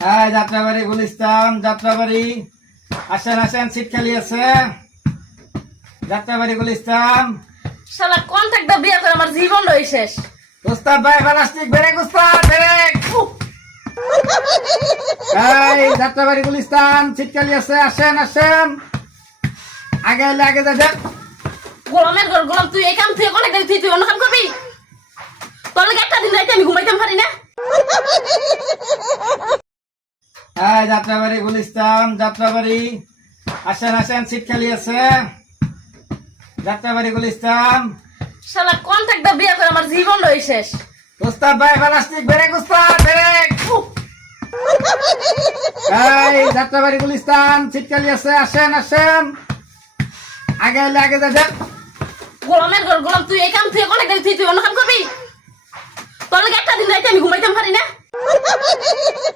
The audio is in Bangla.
হ্যাঁ, যাত্রাবাড়ি গুলিস্তান, যাত্রাবাড়ি। আসেন আসেন, সিট খালি আছে। যাত্রাবাড়ি গুলিস্তান। শালা কন্ট্রাক্টটা বিয়ে করে আমার জীবন রই শেষ। উস্তাদ ভাই, প্লাস্টিক ব্রেক, উস্তাদ ব্রেক। এই যাত্রাবাড়ি গুলিস্তান, সিট খালি আছে। আসেন আসেন, আগে এলে আগে যাবেন। গোলামের ঘর গোলাম, তুই এই কাম থেকে অনেক দিন তুই অন্য কাম করবি। তোর লাগে একটা দিন রাইতে আমি ঘুমাইতে পারি না। হ্যাঁ, যাত্রাবাড়ি গুলিস্তান, যাত্রাবাড়ি। আসেন আসেন, সিট খালি আছে। যাত্রাবাড়ি গুলিস্তান। শালা কন্ট্রাক্টটা বিয়ে করে আমার জীবন রই শেষ। উস্তাদ ভাই, প্লাস্টিক ব্রেক, উস্তাদ ব্রেক। এই যাত্রাবাড়ি গুলিস্তান, সিট খালি আছে। আসেন আসেন, আগে এলে আগে যাবেন। গোলামের ঘর গোলাম, তুই এই কাম থেকে অনেক দিন তুই অন্য কাম করবি। তোর লাগে একটা দিন রাইতে আমি ঘুমাইতে পারি না।